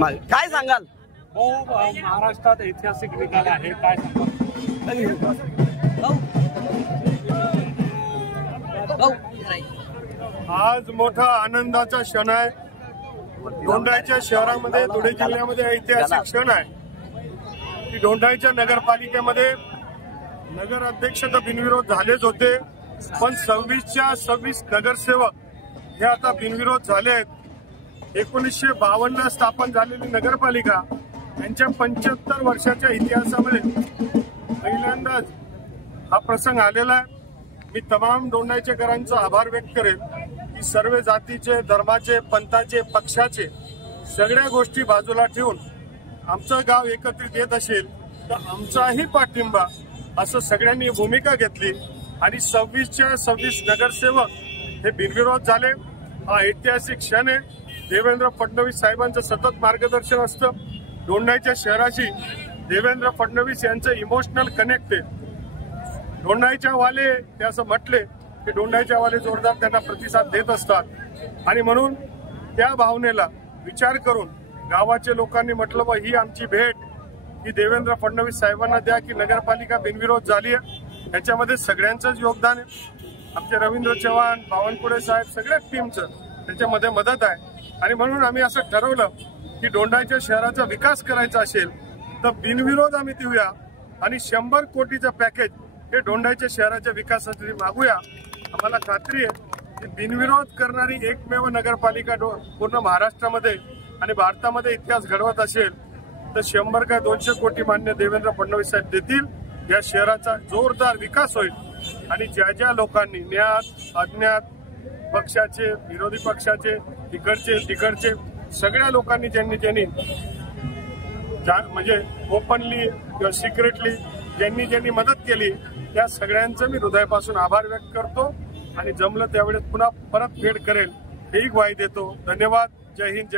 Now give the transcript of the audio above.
काय सांगाल? हो, महाराष्ट्रात ऐतिहासिक निकाल आहे, काय आज मोठा आनंदाचा क्षण आहे. दोंडाईच्या शहरामध्ये, धुळे जिल्ह्यामध्ये ऐतिहासिक क्षण आहे की दोंडाईच्या नगरपालिकेमध्ये नगर अध्यक्ष तर बिनविरोध झालेच होते, पण 26च्या 26 नगरसेवक हे आता बिनविरोध झाले आहेत. 1952 स्थापन झालेली नगरपालिका यांच्या 75 वर्षाच्या इतिहासामध्ये पहिल्यांदाच हा प्रसंग आलेला आहे. मी तमाम दोंडाईचेकरांचा आभार व्यक्त करेन की सर्व जातीचे, धर्माचे, पंथाचे, पक्षाचे सगळ्या गोष्टी बाजूला ठेवून आमचं गाव एकत्रित येत असेल तर आमचाही पाठिंबा असं सगळ्यांनी भूमिका घेतली आणि 26च्या 26 नगरसेवक हे बिनविरोध झाले. हा ऐतिहासिक क्षण आहे. देवेंद्र फडणवीस साहेबांचं सतत मार्गदर्शन असतं. दोंडाईच्या शहराशी देवेंद्र फडणवीस यांचं इमोशनल कनेक्ट आहे. दोंडाईच्या वाले ते असं म्हटले की दोंडाईच्या वाले जोरदार त्यांना प्रतिसाद देत असतात आणि म्हणून त्या भावनेला विचार करून गावाच्या लोकांनी म्हटलं ही आमची भेट की देवेंद्र फडणवीस साहेबांना द्या की नगरपालिका बिनविरोध झाली आहे. याच्यामध्ये सगळ्यांचंच योगदान आहे. आमचे रवींद्र चव्हाण, बावनकुळे साहेब सगळ्या टीमचं त्याच्यामध्ये मदत आहे आणि म्हणून आम्ही असं ठरवलं की दोंडाईच्या शहराचा विकास करायचा असेल तर बिनविरोध आम्ही देऊया आणि 100 कोटीचं पॅकेज हे दोंडाईच्या शहराच्या विकासासाठी मागूया. आम्हाला खात्री आहे की बिनविरोध करणारी एकमेव नगरपालिका पूर्ण महाराष्ट्रामध्ये आणि भारतामध्ये इतिहास घडवत असेल तर 100 काय 200 कोटी मान्य देवेंद्र फडणवीस साहेब देतील. या शहराचा जोरदार विकास होईल आणि ज्या ज्या लोकांनी ज्ञात अज्ञात पक्षाचे, विरोधी पक्षाचे, इकडचे तिकडचे सगळ्या लोकांनी ज्यांनी म्हणजे ओपनली किंवा सिक्रेटली ज्यांनी मदत केली त्या सगळ्यांचं मी हृदयापासून आभार व्यक्त करतो आणि जमलं त्यावेळेस पुन्हा परत भेट करेल हेही ग्वाही देतो. धन्यवाद. जय हिंद.